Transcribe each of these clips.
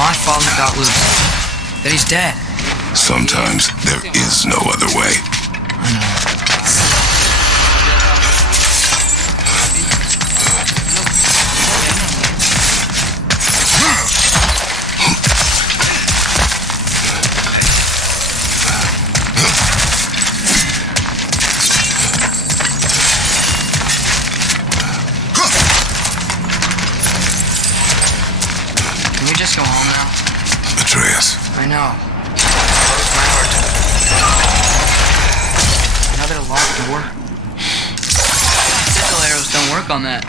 my father got loose, then he's dead. Sometimes there is no other way. I know. Can we just go home now? Atreus. I know. Close my heart. Another locked door. Sigil arrows don't work on that.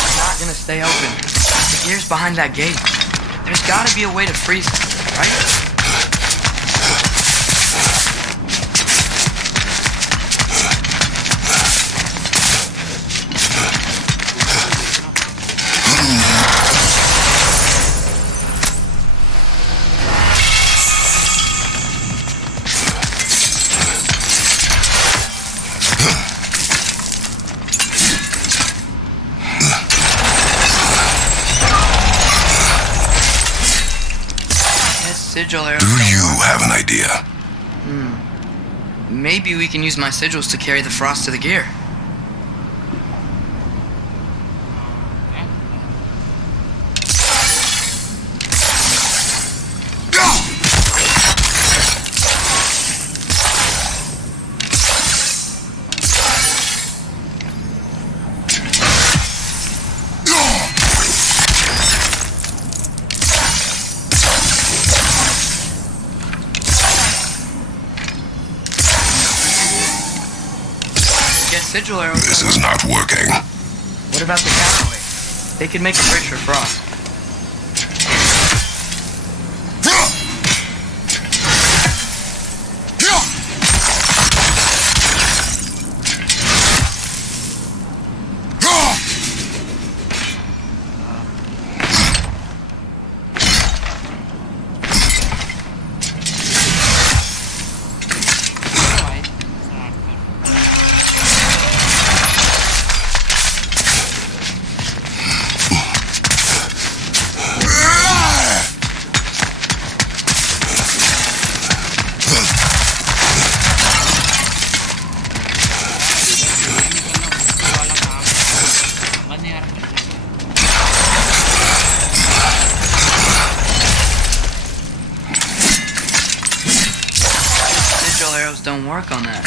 It's not gonna stay open. The gear's behind that gate. There's gotta be a way to freeze it, right? Sigil arrows. Do you have an idea? Maybe we can use my sigils to carry the frost to the gear. Sigil arrows. This is not working. What about the counterweight? They could make a bridge for frost. Sigil arrows don't work on that.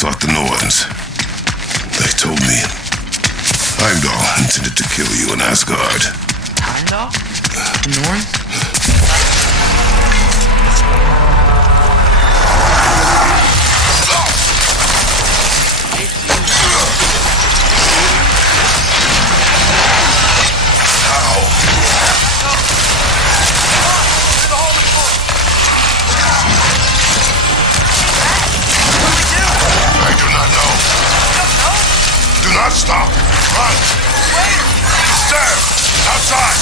sought the Norns. They told me Heimdall intended to kill you in Asgard. Heimdall? The Norn? I do not know. Do not stop. Run. Where? Stand. Outside.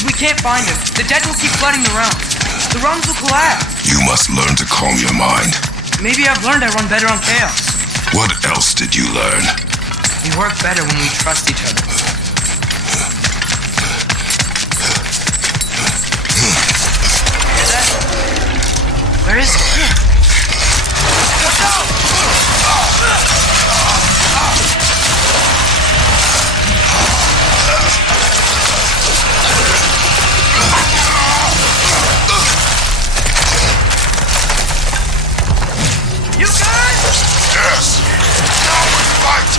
If we can't find him, the dead will keep flooding the realms. The realms will collapse. You must learn to calm your mind. Maybe I've learned I run better on chaos. What else did you learn? We work better when we trust each other. Hear that? Where is he? Watch out! You guys? Yes. Now we fight.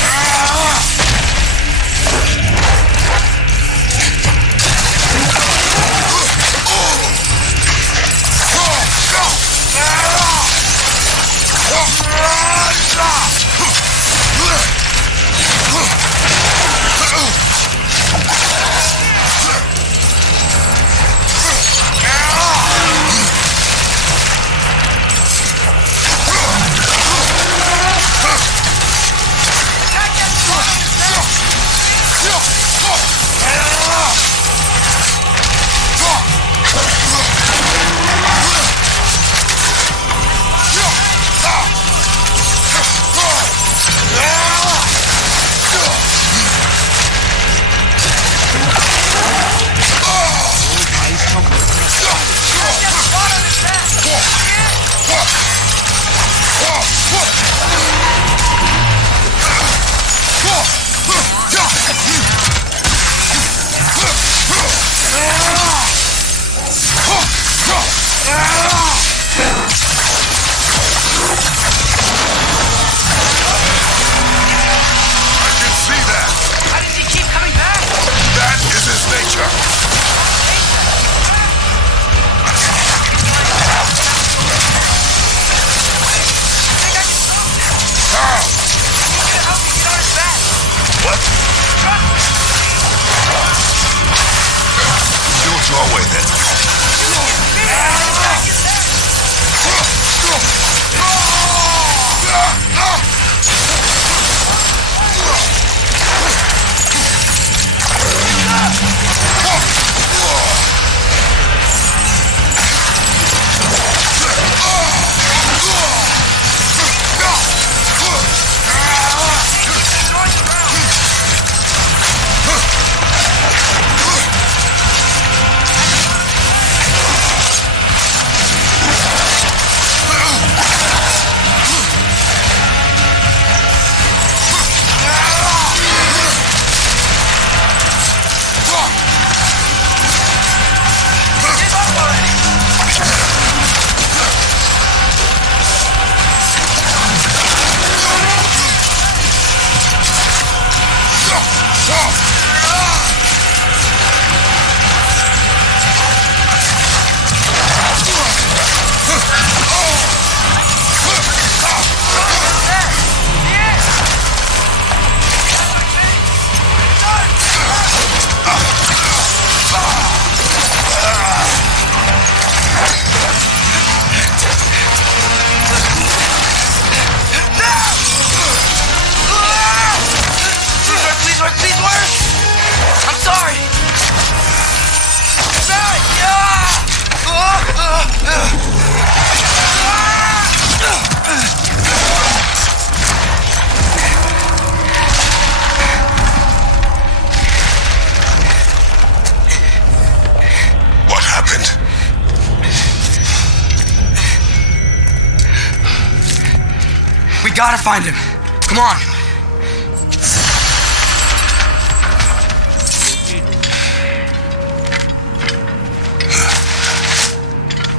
Yeah! gotta find him. Come on.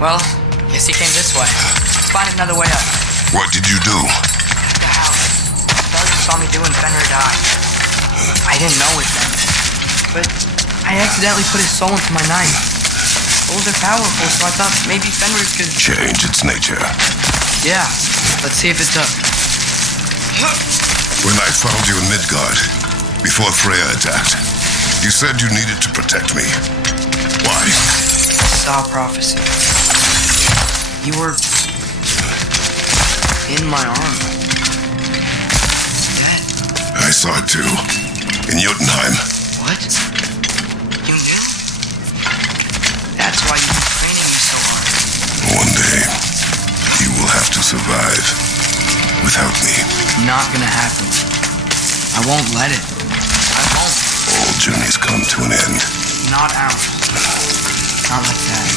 Well, guess he came this way. Let's find another way up. What did you do? The house. Doug saw me doing Fenrir die. I didn't know it then. But I accidentally put his soul into my knife. Souls are powerful, so I thought maybe Fenrir could... Change its nature. Yeah, let's see if it took. When I found you in Midgard, before Freya attacked, you said you needed to protect me. Why? I saw prophecy. You were... in my arm. I saw it too. In Jotunheim. What? You knew? That's why you were training me so hard. One day, you will have to survive without me. Not gonna happen. I won't let it. I won't. All journeys come to an end. Not ours. Not like that.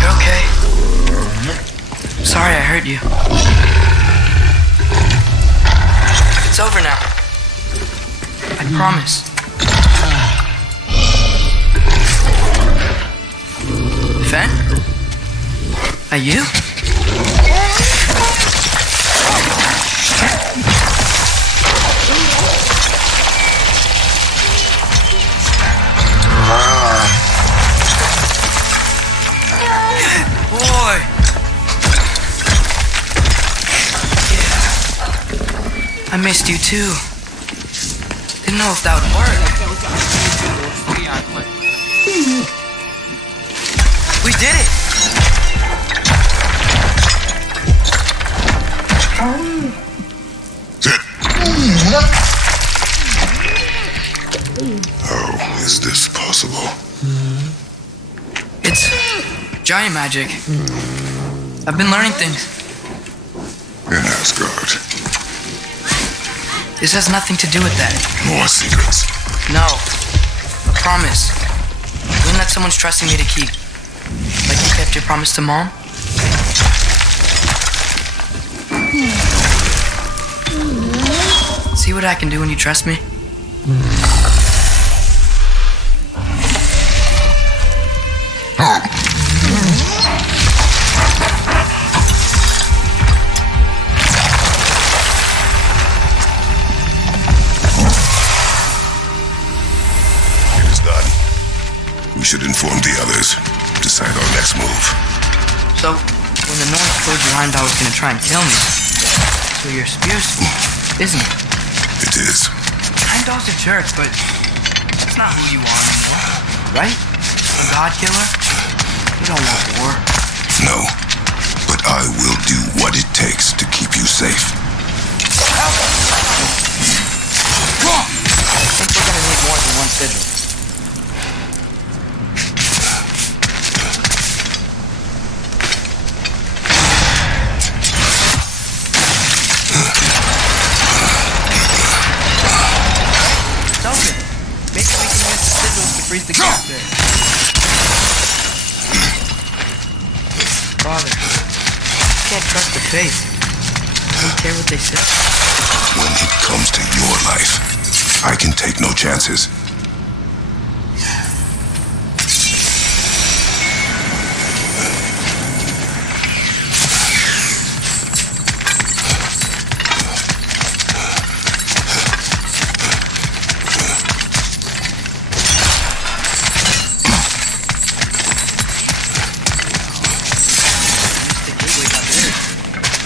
You're okay? Sorry I hurt you. It's over now. I promise. Fen? Are you? Boy! Yeah. I missed you too. Didn't know if that would work. We did it! How is this possible? It's giant magic. I've been learning things. In Asgard. This has nothing to do with that. More secrets. No. I promise. One that someone's trusting me to keep. Like you kept your promise to Mom? See what I can do when you trust me? It is done. We should inform the others. Decide our next move. So, when the North told you Heimdall was gonna try and kill me, so your spear's full, isn't it? It is. Heimdall's a jerk, but that's not who you are anymore, right? A god killer? You don't want war. No. But I will do what it takes to keep you safe. Help! I think we're gonna need more than one sigil. It's open. Maybe we can use the sigils to freeze the gap there. Father, you can't trust the faith. I don't care what they say. When it comes to your life, I can take no chances.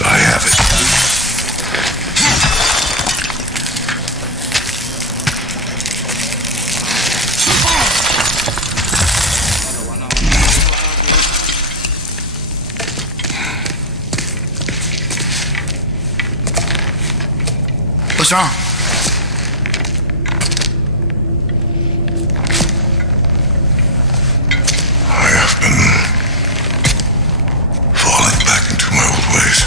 I have it. What's wrong? I have been falling back into my old ways.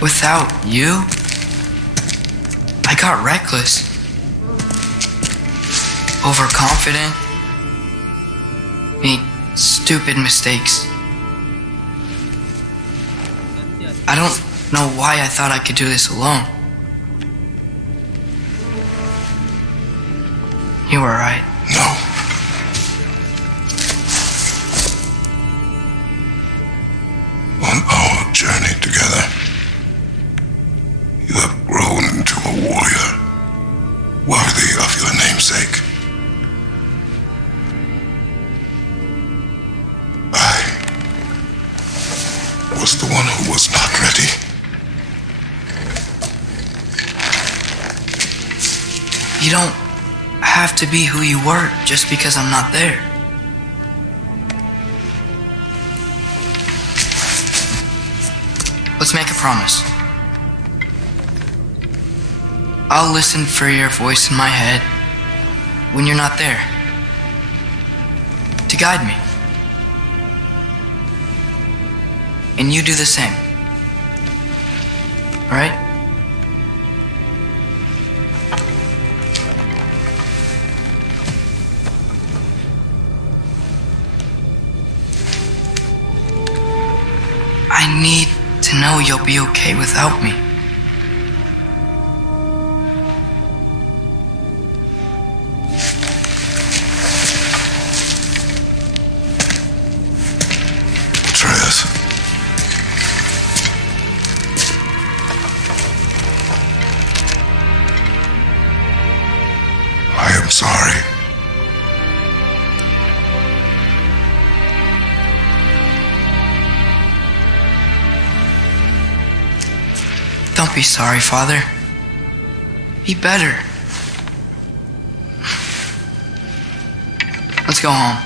Without you, I got reckless. Overconfident. Made stupid mistakes. I don't know why I thought I could do this alone. You were right. No. On our journey together, you have grown into a warrior worthy of your namesake. I was the one who was not ready. You don't have to be who you were just because I'm not there. Let's make a promise. I'll listen for your voice in my head when you're not there, to guide me. And you do the same. All right? I need to know you'll be okay without me. Atreus. I am sorry. Don't be sorry, Father. Be better. Let's go home.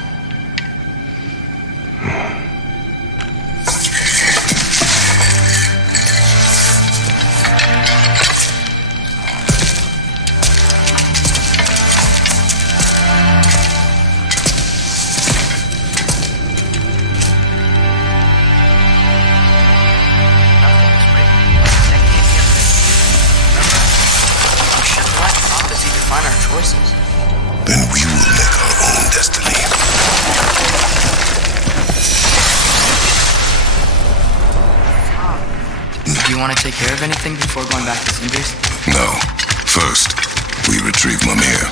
Then we will make our own destiny. Do you want to take care of anything before going back to Cinders? No. First, we retrieve Mimir.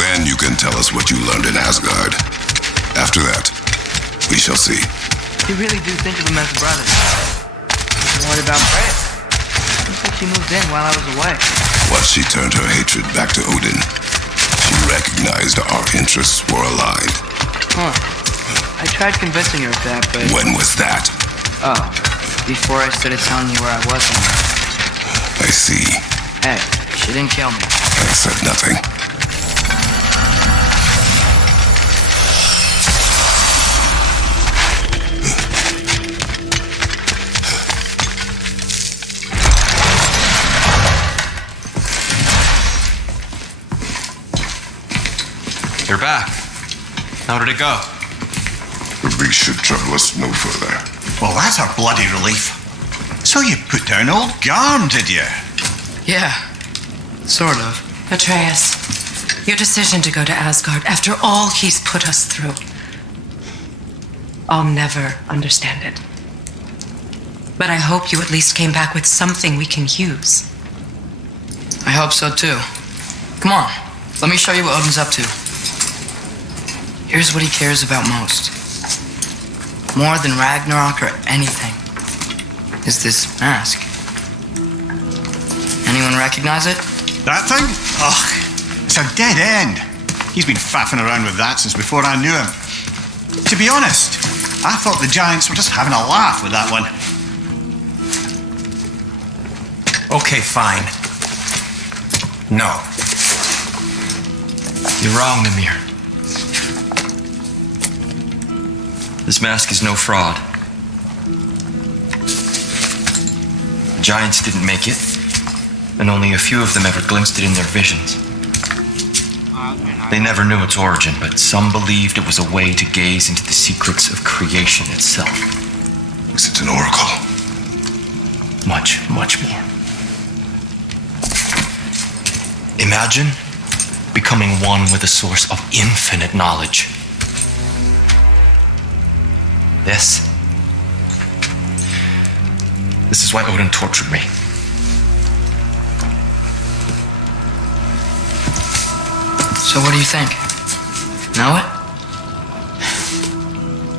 Then you can tell us what you learned in Asgard. After that, we shall see. You really do think of him as a brother. What about Freya? Looks like she moved in while I was away. Once she turned her hatred back to Odin, she recognized our interests were aligned. Huh. I tried convincing her of that, but... When was that? Oh, before I started telling you where I was on that. I see. Hey, she didn't kill me. I said nothing. You're back. How did it go? The beast should trouble us no further. Well, that's a bloody relief. So you put down old Garm, did you? Yeah, sort of. Atreus, your decision to go to Asgard after all he's put us through. I'll never understand it. But I hope you at least came back with something we can use. I hope so too. Come on, let me show you what Odin's up to. Here's what he cares about most. More than Ragnarok or anything. Is this mask. Anyone recognize it? That thing? Ugh, it's a dead end. He's been faffing around with that since before I knew him. To be honest, I thought the giants were just having a laugh with that one. Okay, fine. No. You're wrong, Mimir. This mask is no fraud. The giants didn't make it, and only a few of them ever glimpsed it in their visions. They never knew its origin, but some believed it was a way to gaze into the secrets of creation itself. Is it an oracle? much, much more. Imagine becoming one with a source of infinite knowledge. This is why Odin tortured me. So what do you think? Know it?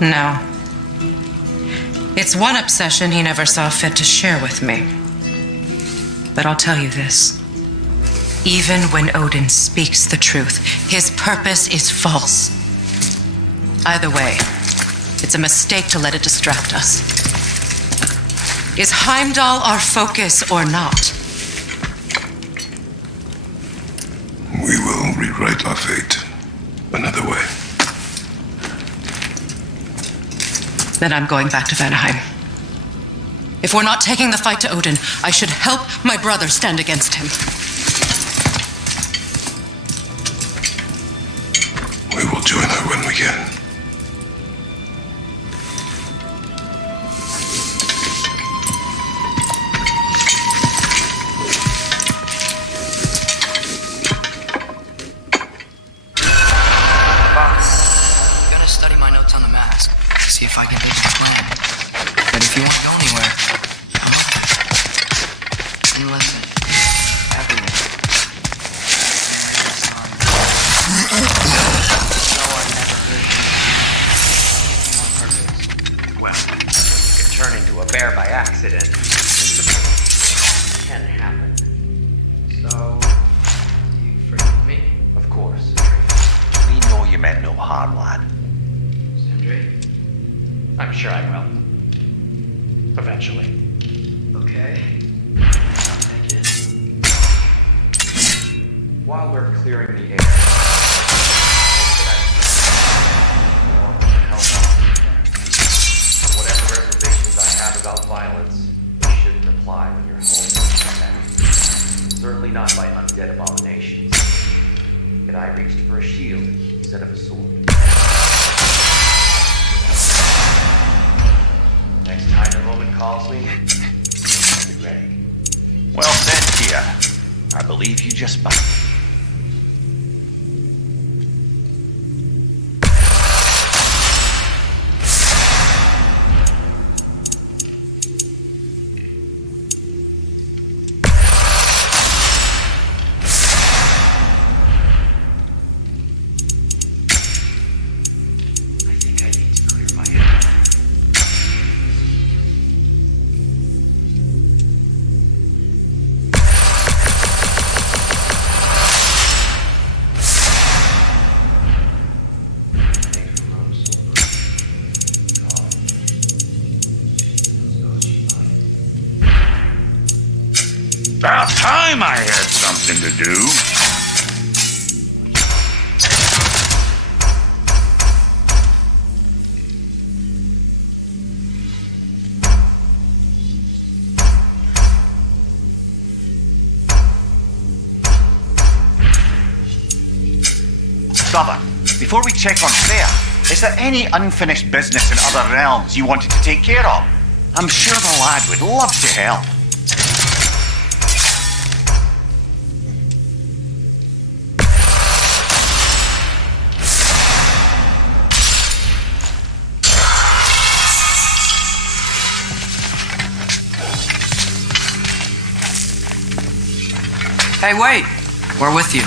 No. It's one obsession he never saw fit to share with me. But I'll tell you this. Even when Odin speaks the truth, his purpose is false. Either way, it's a mistake to let it distract us. Is Heimdall our focus or not? We will rewrite our fate another way. Then I'm going back to Vanaheim. If we're not taking the fight to Odin, I should help my brother stand against him. We will join her when we can. I'm gonna study my notes on the mask, see if I can dig the plan. But if you want to go anywhere, come on. And listen, everyone. No, I've never heard you. On purpose. Well, you can turn into a bear by accident. Can happen. So, you forgive me? Of course. We know you meant no harm, lad. Sindri? I'm sure I will. Eventually. Okay. I'll take it. While we're clearing the air, I hope that I can help out. Whatever reservations I have about violence, they shouldn't apply when you're home. Certainly not by undead abominations. Yet I reached for a shield instead of a sword. Next time the moment calls me, I'll be ready. Well said, Tia. I believe you just might. I think I need to clear my head. About time I had something to do. Brother, before we check on Freya, is there any unfinished business in other realms you wanted to take care of? I'm sure the lad would love to help. Hey, wait! We're with you.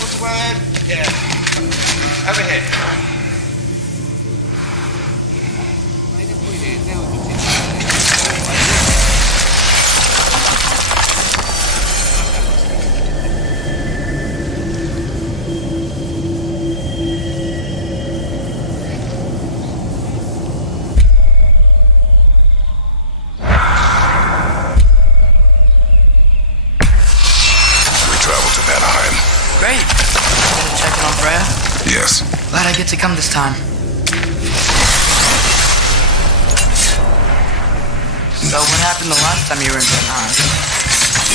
What's the word? Yeah. Over here. We travel to Vanaheim. Great. Gonna check in on Freya? Yes. Glad I get to come this time. So what happened the last time you were in Vanaheim?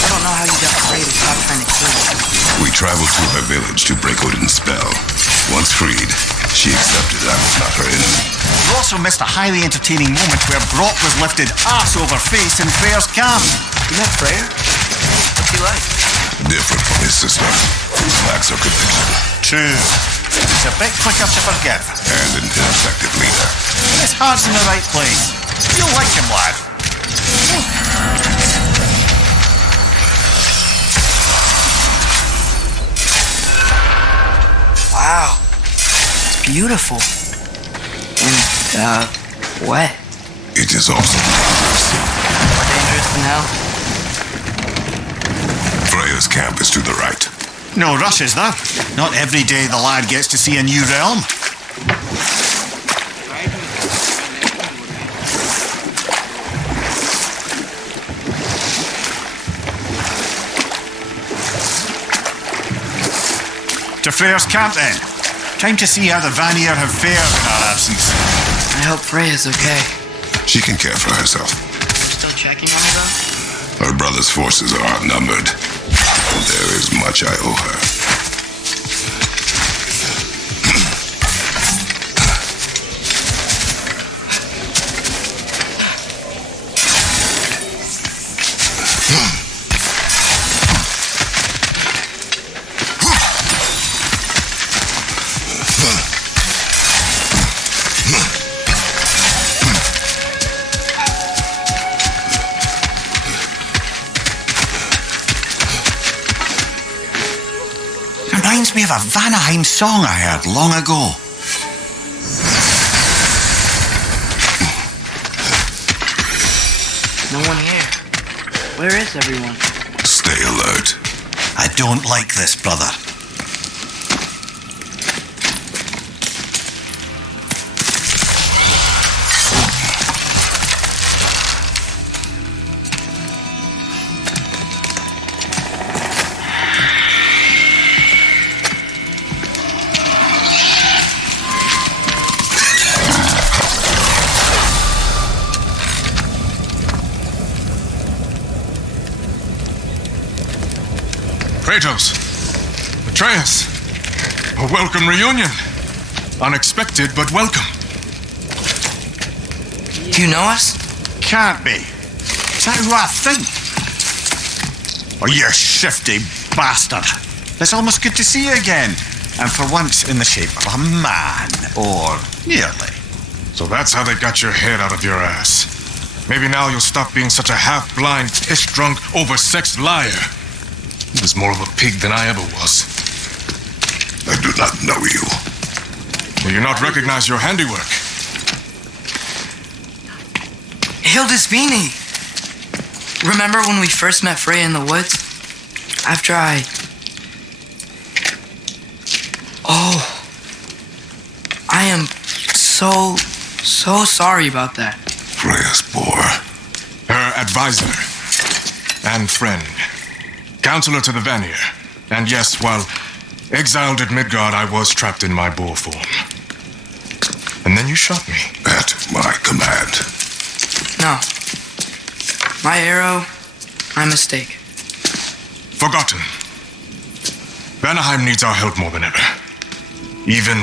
I don't know how you got Freya to stop trying to kill you. We traveled to her village to break Odin's spell. Once freed, she accepted I was not her enemy. You also missed a highly entertaining moment where Brock was lifted ass over face in Freya's camp. You met Freya? What's he like? Different from his sister, who lacks her conviction. True. He's a bit quicker to forgive. And an ineffective leader. His heart's in the right place. You'll like him, lad. Wow. It's beautiful. And, wet. It is also dangerous. More dangerous than hell. Freya's camp is to the right. No rush, is there? Not every day the lad gets to see a new realm. To Freya's camp, then. Time to see how the Vanir have fared in our absence. I hope Freya's okay. She can care for herself. You're still checking on her, though? Her brother's forces are outnumbered. There is much I owe her. Reminds me of a Vanaheim song I heard long ago. No one here. Where is everyone? Stay alert. I don't like this, brother. Kratos, Atreus, a welcome reunion. Unexpected, but welcome. Do you know us? Can't be. Is that who I think? Oh, you shifty bastard. It's almost good to see you again. And for once in the shape of a man. Or nearly. So that's how they got your head out of your ass. Maybe now you'll stop being such a half-blind, piss-drunk, oversexed liar. He was more of a pig than I ever was. I do not know you. Do you not recognize your handiwork? Hildisvini! Remember when we first met Freya in the woods? After Oh. I am so sorry about that. Freya's poor. Her advisor and friend. Counselor to the Vanir. And yes, while exiled at Midgard, I was trapped in my boar form. And then you shot me. At my command. No. My arrow, my mistake. Forgotten. Vanaheim needs our help more than ever. Even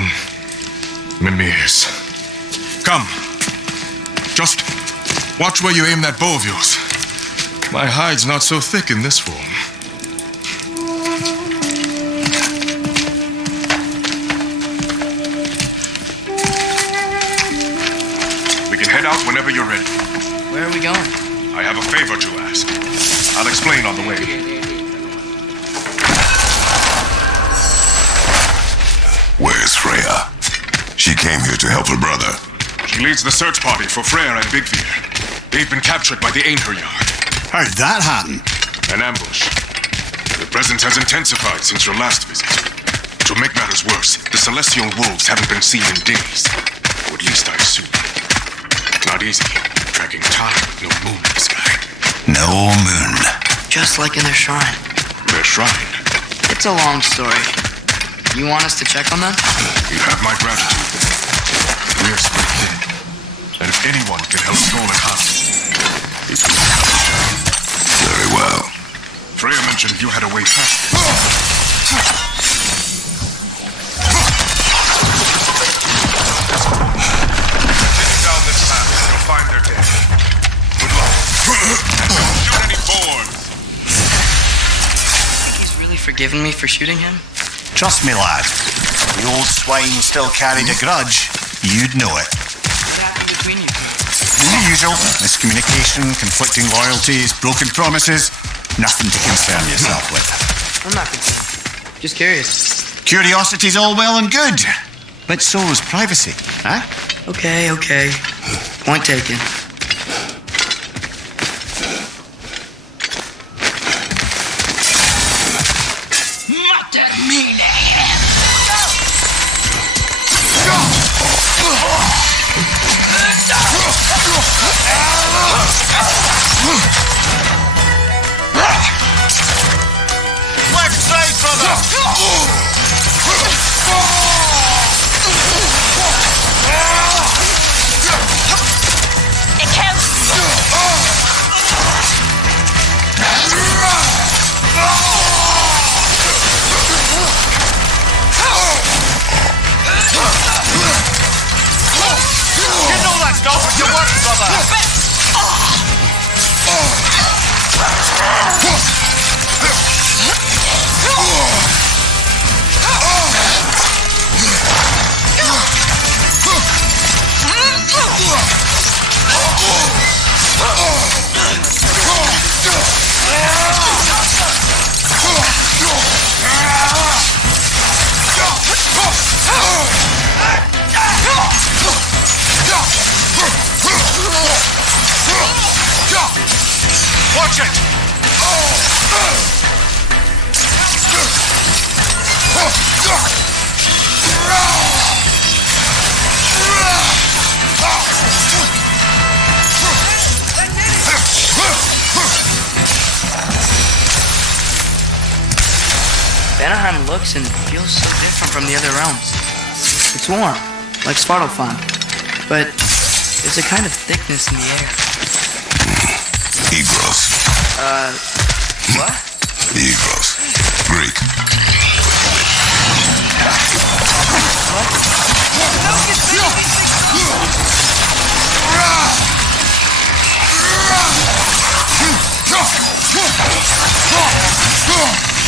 Mimir's. Come. Just watch where you aim that bow of yours. My hide's not so thick in this form. We can head out whenever you're ready. Where are we going? I have a favor to ask. I'll explain on the way. Where's Freya? She came here to help her brother. She leads the search party for Freyr and Bigfir. They've been captured by the Einherjar. How'd that happen? An ambush. The presence has intensified since your last visit. To make matters worse, the Celestial Wolves haven't been seen in days. Or at least I assume. Not easy, tracking time with no moon in the sky. No moon. Just like in their shrine. Their shrine. It's a long story. You want us to check on them? You have my gratitude. We're still dead. And if anyone can help Thor and Hans, Very well. forgiven me for shooting him? Trust me, lad. If the old swine still carried a grudge, you'd know it. What happened between you two? The usual. Miscommunication, conflicting loyalties, broken promises. Nothing to concern yourself with. I'm not concerned. Just curious. Curiosity's all well and good, but so is privacy, huh? Okay. Point taken. Left side, brother! It counts! You know that's not what you want, brother! Watch it! Vanaheim looks and feels so different from the other realms. It's warm, like Svartalfheim, but there's a kind of thickness in the air. Egros. What? Egros. Greek.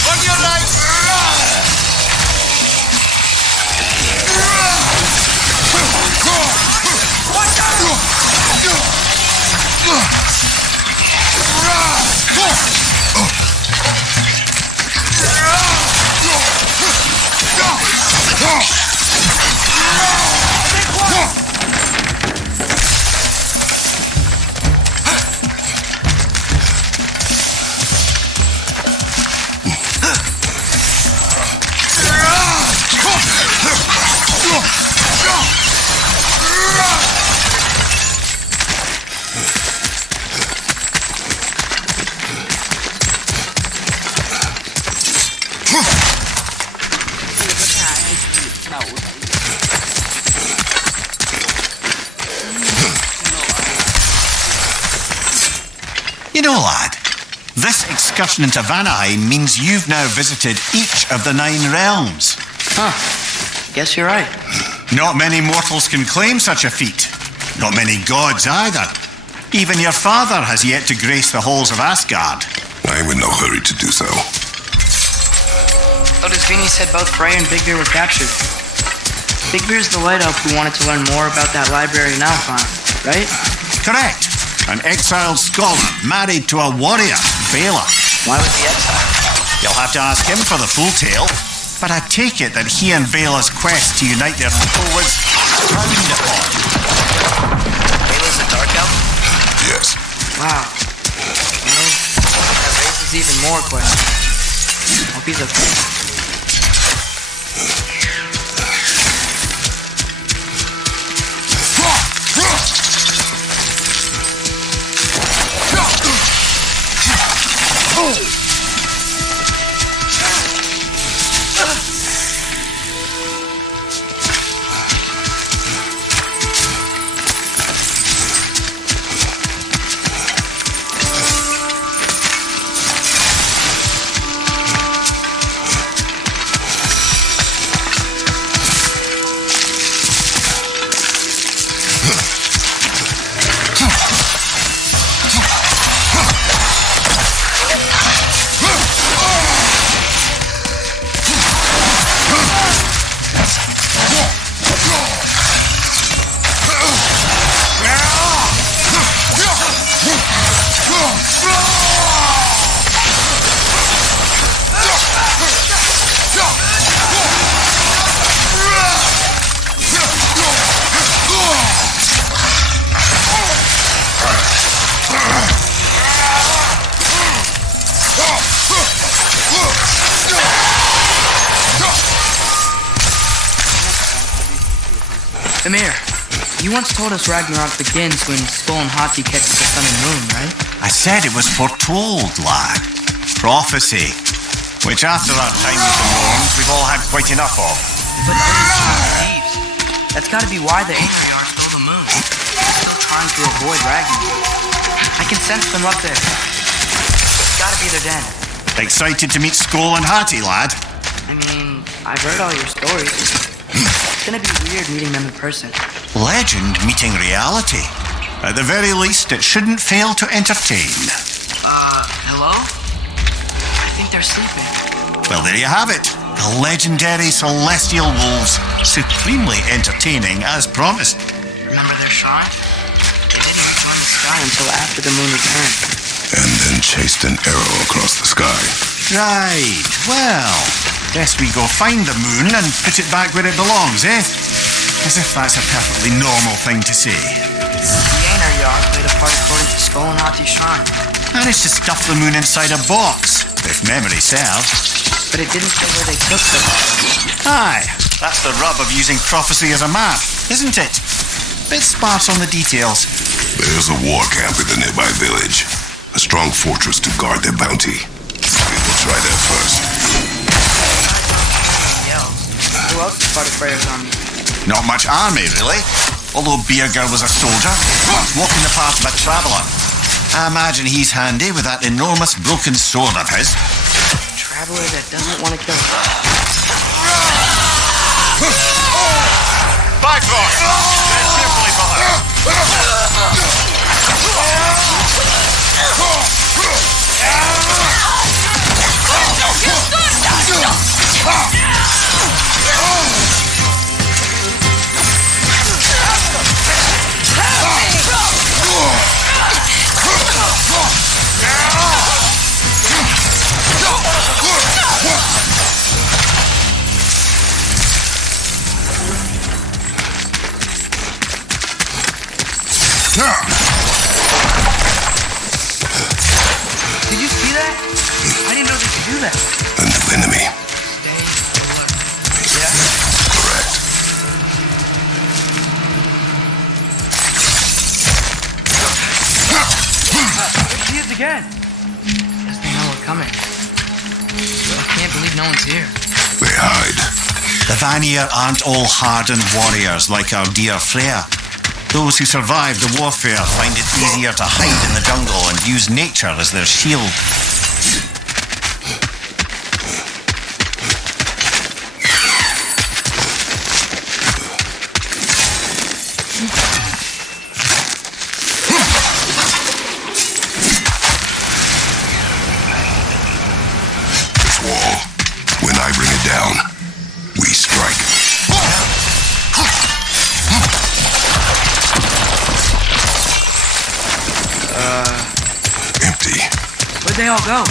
On your right! You know, lad, this excursion into Vanaheim means you've now visited each of the 9 realms. Huh. Guess you're right. Not many mortals can claim such a feat. Not many gods either. Even your father has yet to grace the halls of Asgard. I'm in no hurry to do so. Odysvini said both Frey and Big Bear were captured. Big Bear's the white elf who wanted to learn more about that library in Alfheim, right? Correct. An exiled scholar married to a warrior, Bela. Why was he exiled? You'll have to ask him for the full tale, but I take it that he and Bela's quest to unite their people was frowned upon. Bela's a dark elf? Yes. Wow. Well, that raises even more questions. Hope he's okay. Amir, you once told us Ragnarok begins when Skull and Hati catches the sun and moon, right? I said it was foretold, lad. Prophecy. Which after our time with the Norns, we've all had quite enough of. But Thieves. That's gotta be why the Angriar stole the moon. They're still trying to avoid Ragnarok. I can sense them up there. It's gotta be their den. Excited to meet Skull and Hati, lad? I mean, I've heard all your stories. It's gonna be weird meeting them in person. Legend meeting reality. At the very least, it shouldn't fail to entertain. Hello? I think they're sleeping. Well, there you have it. The legendary celestial wolves. Supremely entertaining, as promised. Remember their shrine? They didn't join the sky until after the moon returned. And then chased an arrow across the sky. Right, well, guess we go find the moon and put it back where it belongs, eh? As if that's a perfectly normal thing to say. The Einarjar played a part according to Skull and Hati's shrine. Managed to stuff the moon inside a box, if memory serves. But it didn't say where they took the box. Aye, that's the rub of using prophecy as a map, isn't it? Bit sparse on the details. There's a war camp in the nearby village. A strong fortress to guard their bounty. We will try that first. Who else is part of Freyr's army? Not much army, really. Although Beerger was a soldier, walking the path of a traveller. I imagine he's handy with that enormous broken sword of his. Traveler that doesn't want to kill him. Bifrost! Tread carefully, brother. Did you see that? I didn't know they could do that. A new enemy. Yeah? Correct. There she is again. Guess they know we're coming. I can't believe no one's here. They hide. The Vanir aren't all hardened warriors like our dear Freyr. Those who survive the warfare find it easier to hide in the jungle and use nature as their shield. This wall. When I bring it down, we strike. Empty. Where'd they all go?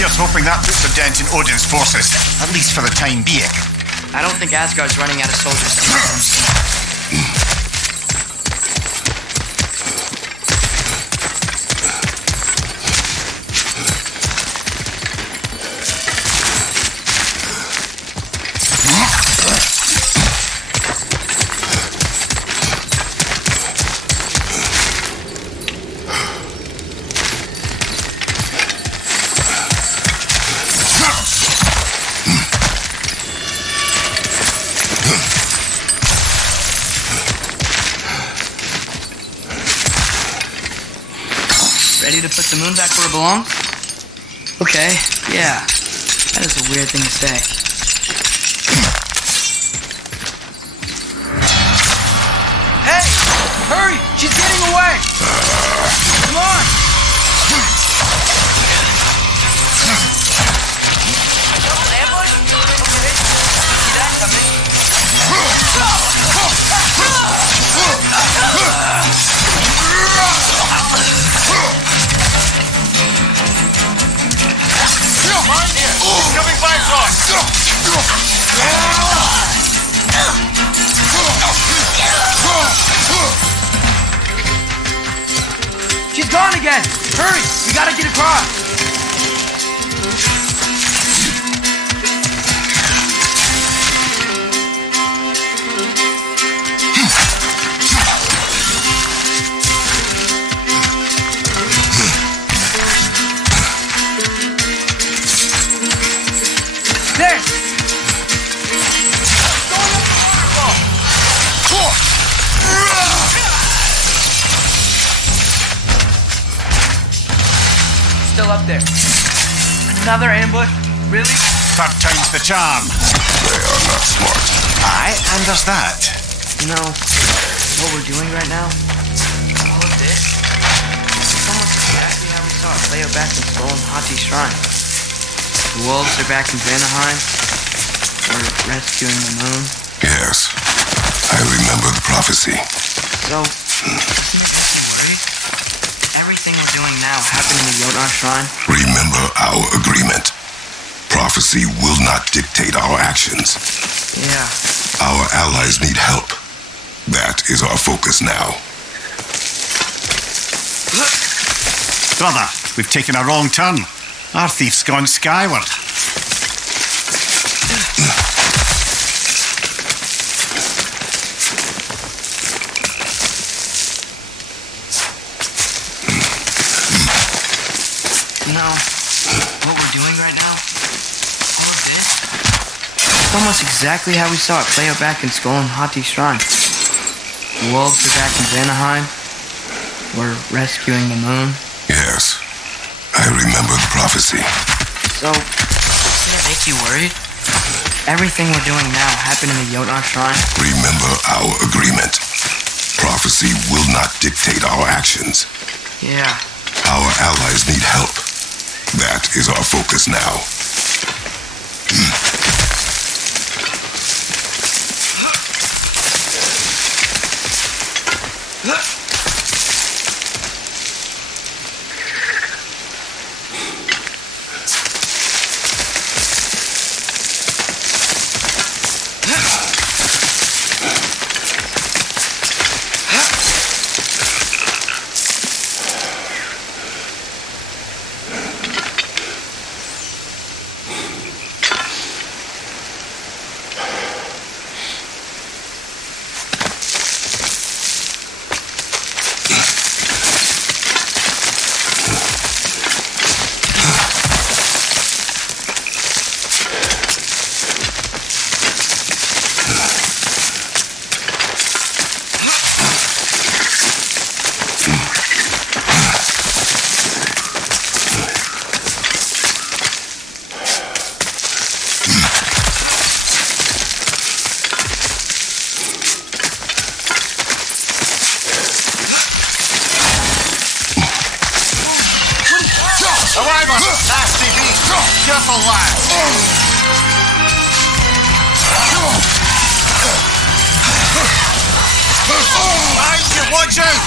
Here's hoping that puts a dent in Odin's forces, at least for the time being. I don't think Asgard's running out of soldiers to let them see. Ready to put the moon back where it belongs? Okay, yeah. That is a weird thing to say. Hey! Hurry! She's getting away! Come on! Ambush? Okay. See that coming? He's coming back for us! She's gone again! Hurry! We gotta get across! There! Still up there. Another ambush? Really? Third time's the charm. They are not smart. Aye, and there's that. You know, what we're doing right now? All of this? It's almost exactly how we saw it play out back in Stolen Hati's shrine. The wolves are back in Vanaheim. We're rescuing the moon. Yes, I remember the prophecy. So, isn't it worried? Everything we're doing now happened in the Jotnar shrine. Remember our agreement. Prophecy will not dictate our actions. Yeah. Our allies need help. That is our focus now. Brother, we've taken a wrong turn. Our thief's gone skyward. You know, what we're doing right now? All of this? It's almost exactly how we saw it play out back in Stolen Hati's shrine. The wolves are back in Vanaheim. We're rescuing the moon. Yes, I remember the prophecy. So, doesn't it make you worried? Everything we're doing now happened in the Jotnar shrine. Remember our agreement. Prophecy will not dictate our actions. Yeah. Our allies need help. That is our focus now. Nasty beast! Careful, lad! Mind you, watch out!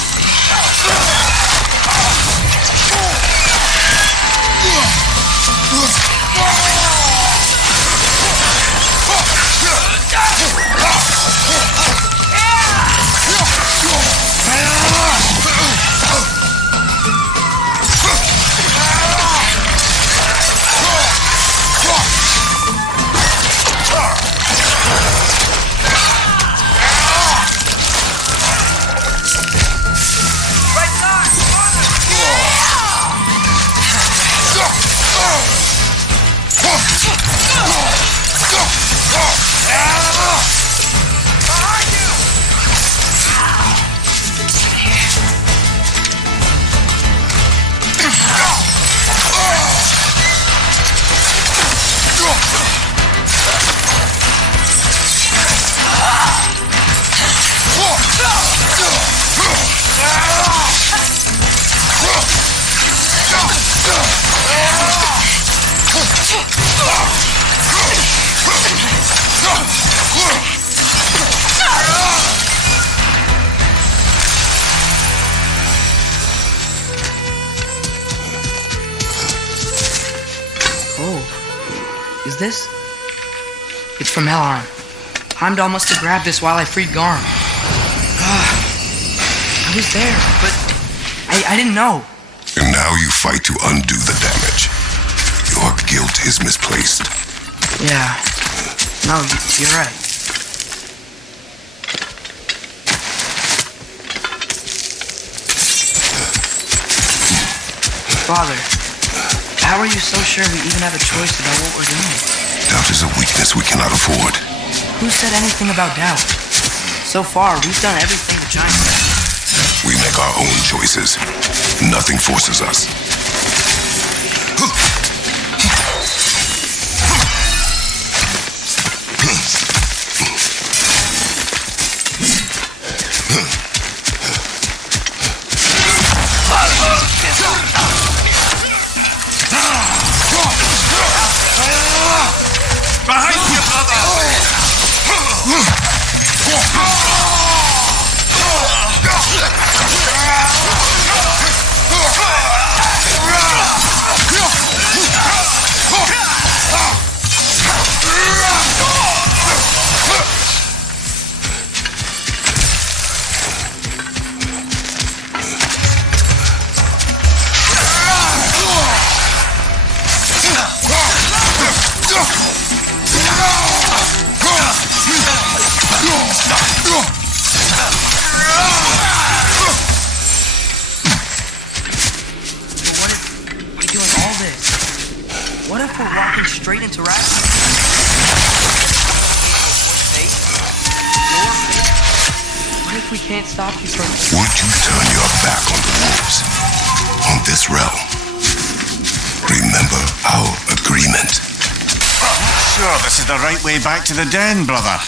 Oh, is this? It's from Helheim. Heimdall must have grabbed this while I freed Garm. I was there, but I didn't know. And now you fight to undo the damage. Your guilt is misplaced. Yeah. No, you're right. Father, how are you so sure we even have a choice about what we're doing? Doubt is a weakness we cannot afford. Who said anything about doubt? So far, we've done everything the giant said. We make our own choices. Nothing forces us. Behind you, brother! What if we're walking straight into Ragnarok? Fate? Your fate? What if we can't stop you from... Would you turn your back on the wolves? On this realm? Remember our agreement. Sure, this is the right way back to the den, brother.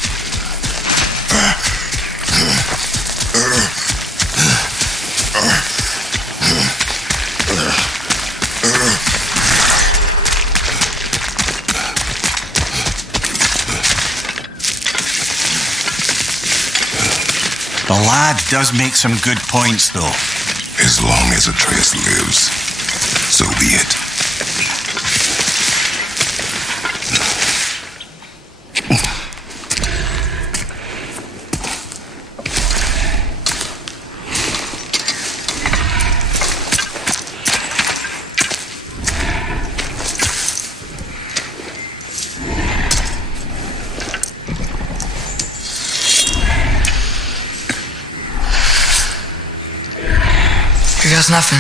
The lad does make some good points, though. As long as Atreus lives, so be it. Here goes nothing.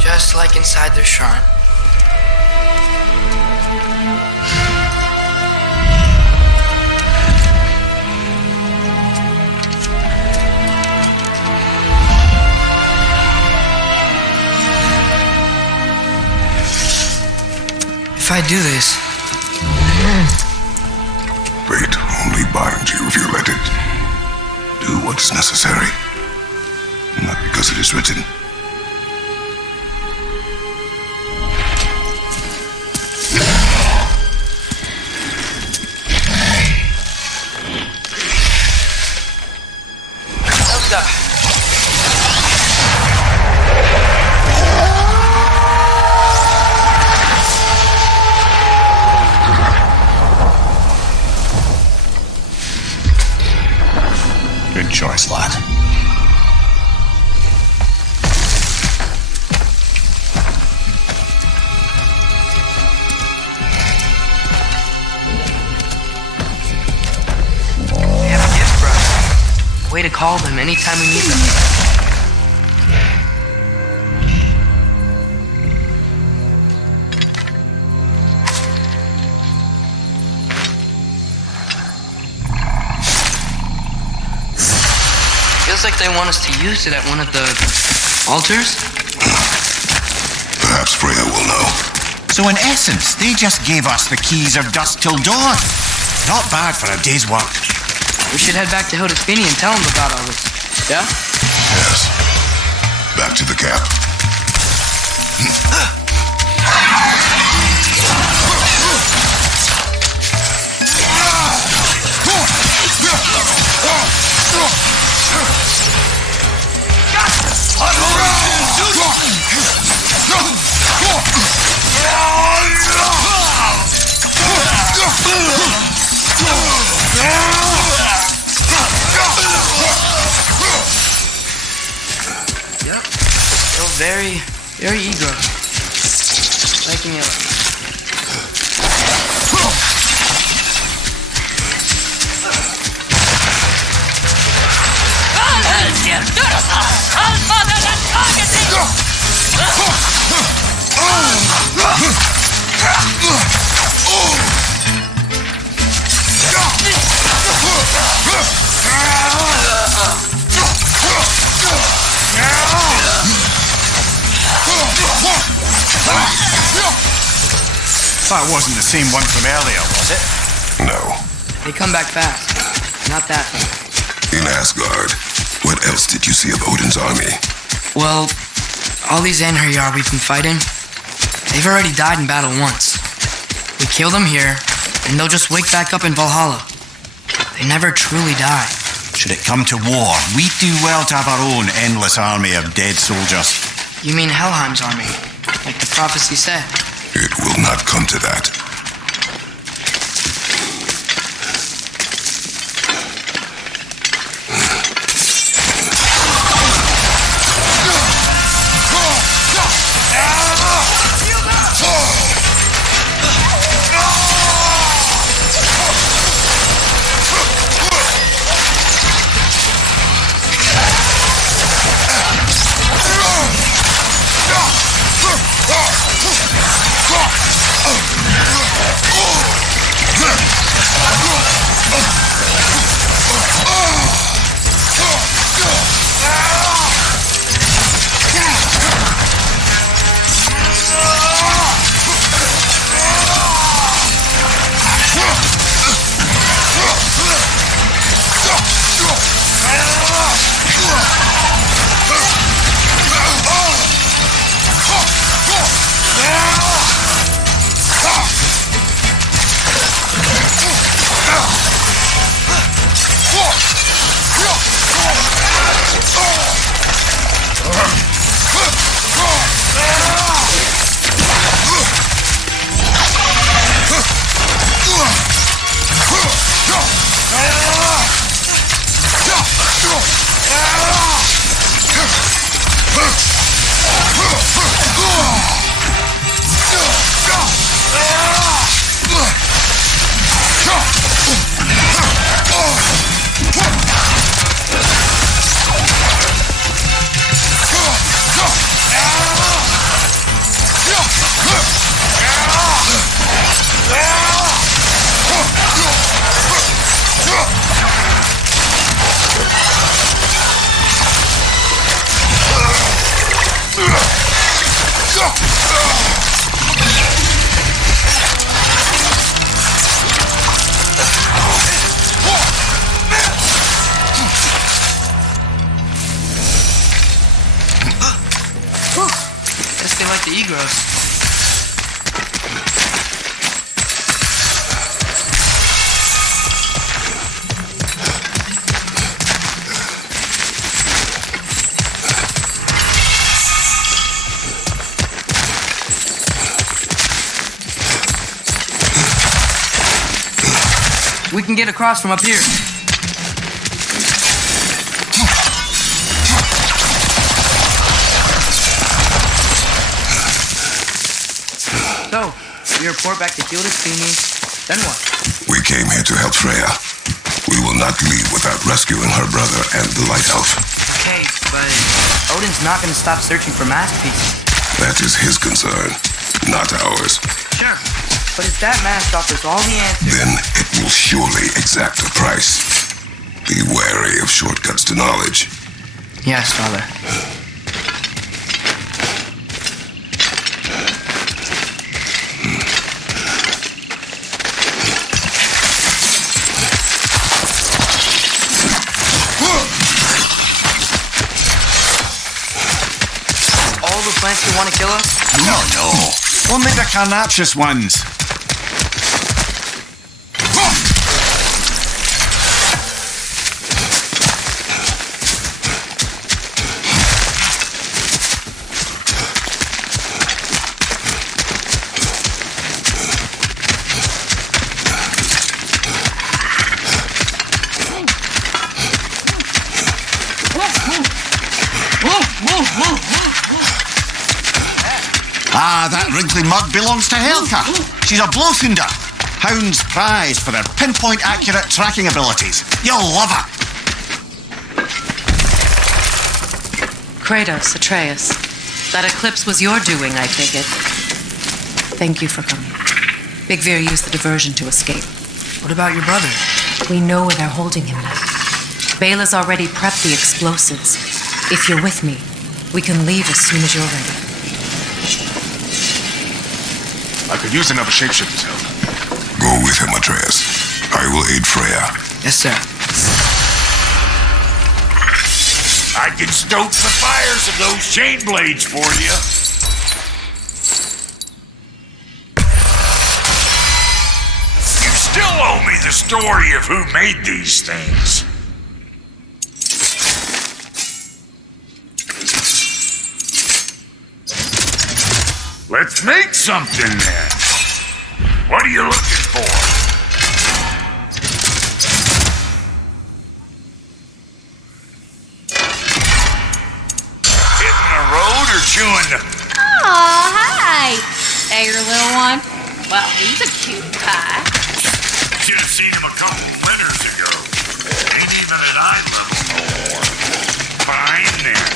Just like inside their shrine. If I do this, Fate only binds you if you let it. Do what is necessary. Not because it is written. Good choice, lad. they have a gift for us. A way to call them anytime we need them. Feels like they want us to use it at one of the altars. Perhaps Freya will know. So in essence, they just gave us the keys of dusk till dawn. Not bad for a day's work. We should head back to Hildesfini and tell them about all this. Yeah? Yes. Back to the camp. Yep. Still very, very eager. Like me a lot. That wasn't the same one from earlier, was it? No. They come back fast. Not that fast. In Asgard, what else did you see of Odin's army? Well, all these Einherjar we've been fighting, they've already died in battle once. We kill them here, and they'll just wake back up in Valhalla. They never truly die. Should it come to war, we'd do well to have our own endless army of dead soldiers. You mean Helheim's army, like the prophecy said? It will not come to that. Guess they like the Egros. We can get across from up here. So, we report back to Hildesfini, then what? We came here to help Freya. We will not leave without rescuing her brother and the Light Elf. Okay, but Odin's not going to stop searching for masterpieces. That is his concern, not ours. Sure, but if that mask offers all the answers... Then it will surely exact a price. Be wary of shortcuts to knowledge. Yes, Father. All the plants who want to kill us? No. Only the carnivorous ones. That wrinkly mug belongs to Helka. She's a blowthunder. Hound's prized for her pinpoint accurate tracking abilities. You'll love her. Kratos, Atreus. That eclipse was your doing, I take it. Thank you for coming. Big Veer used the diversion to escape. What about your brother? We know where they're holding him now. Bela's already prepped the explosives. If you're with me, we can leave as soon as you're ready. I could use another shapeshifter's help. Go with him, Atreus. I will aid Freya. Yes, sir. I can stoke the fires of those chain blades for you. You still owe me the story of who made these things. Let's make something then. What are you looking for? Hitting the road or chewing the... Oh, hi. Hey, your little one. Well, he's a cute guy. Should have seen him a couple winters ago. Ain't even at eye level no more. Fine then.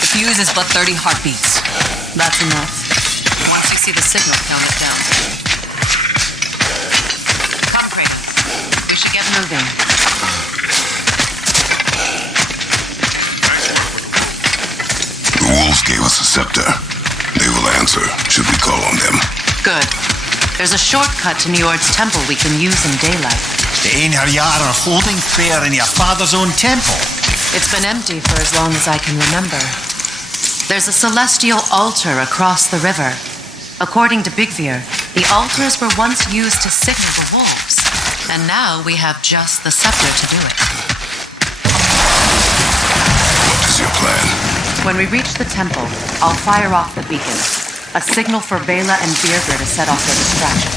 The fuse is but 30 heartbeats. That's enough. Once you see the signal, count it down. Come, Kratos. We should get moving. The wolves gave us a scepter. They will answer, should we call on them. Good. There's a shortcut to Njord's temple we can use in daylight. The Einherjar are holding fair in your father's own temple. It's been empty for as long as I can remember. There's a celestial altar across the river. According to Big Veer, the altars were once used to signal the wolves. And now we have just the scepter to do it. What is your plan? When we reach the temple, I'll fire off the beacon. A signal for Bela and Birgir to set off their distraction.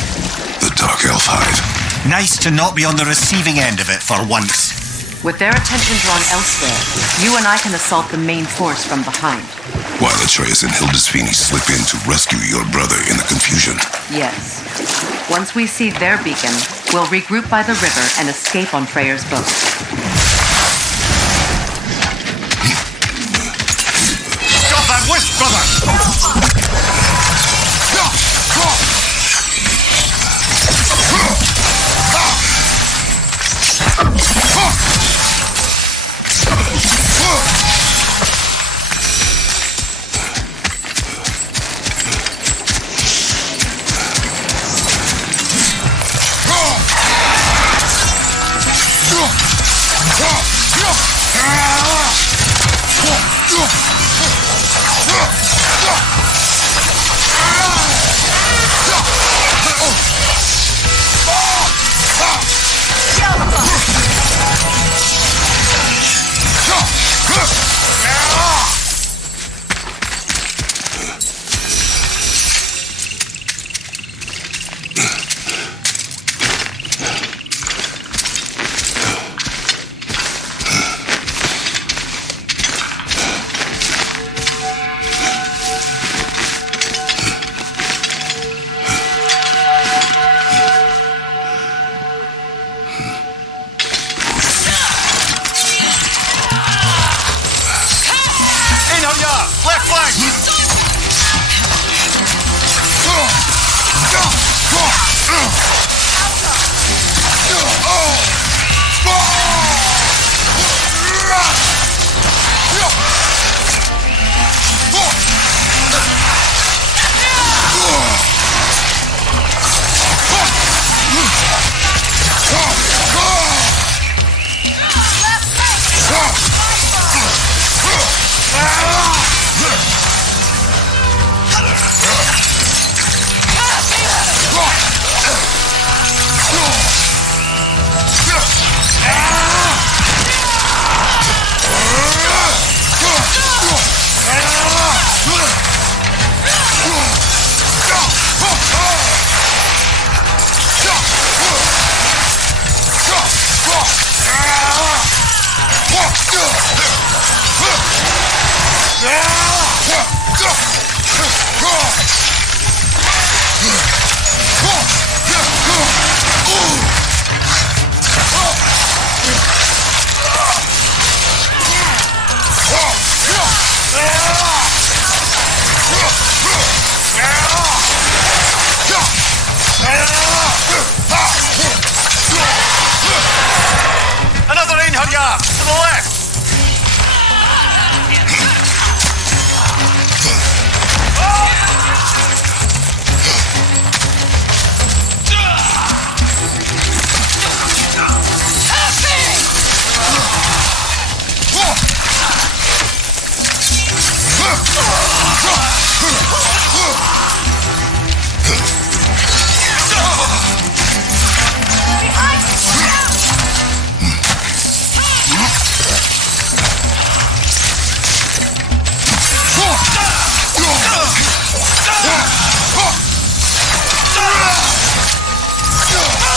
The Dark Elf hide. Nice to not be on the receiving end of it for once. With their attention drawn elsewhere, you and I can assault the main force from behind. While Atreus and Hildisvini slip in to rescue your brother in the confusion. Yes. Once we see their beacon, we'll regroup by the river and escape on Freyr's boat. Stop that whisk, brother!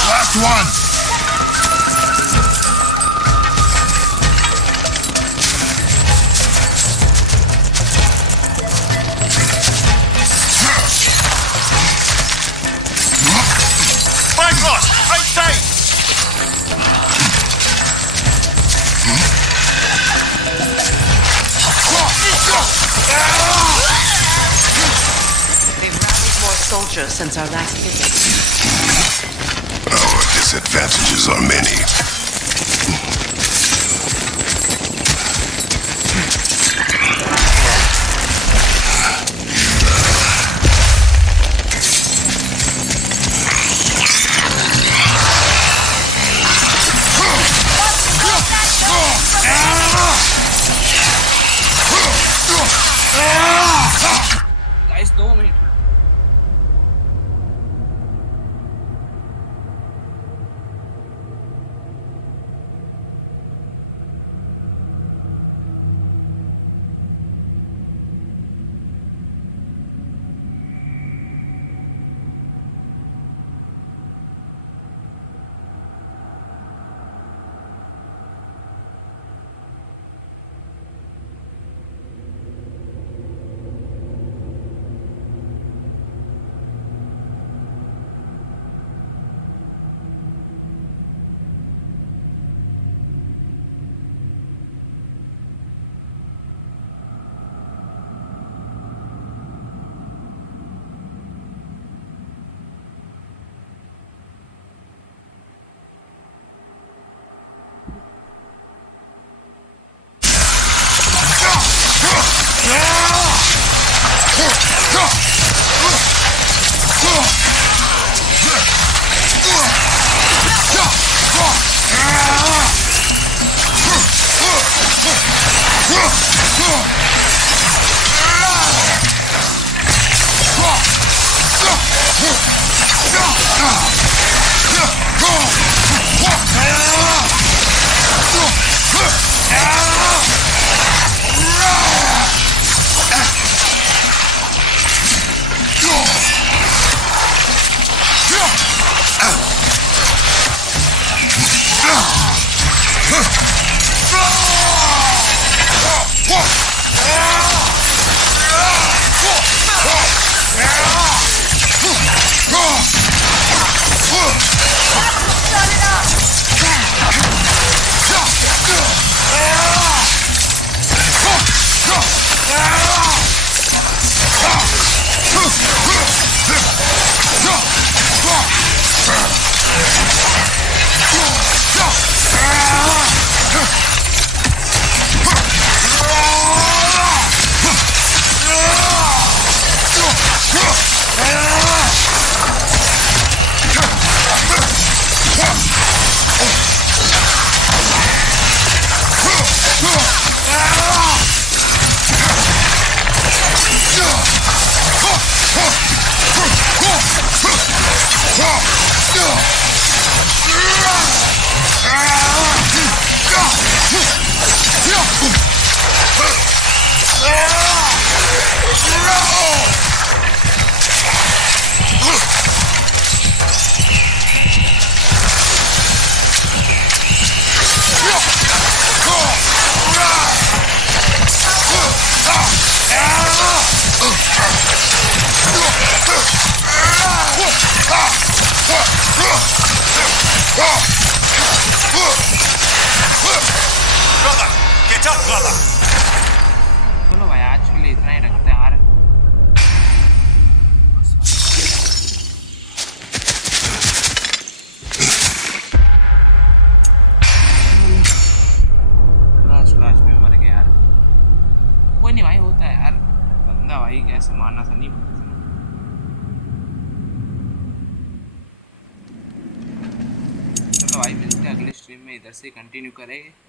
Last one! Bifrost, right side! They've rallied more soldiers since our last visit. Our disadvantages are many. Guys, 2 minutes. Brother, get up, brother! चलो भाई आज के लिए इतना ही रखते हैं यार. Last में मर गया यार. कोई नहीं भाई, होता है यार. बंदा भाई कैसे मारना सा नहीं पड़ता. चलो भाई मिलते हैं अगले स्ट्रीम में, इधर से कंटिन्यू करेंगे.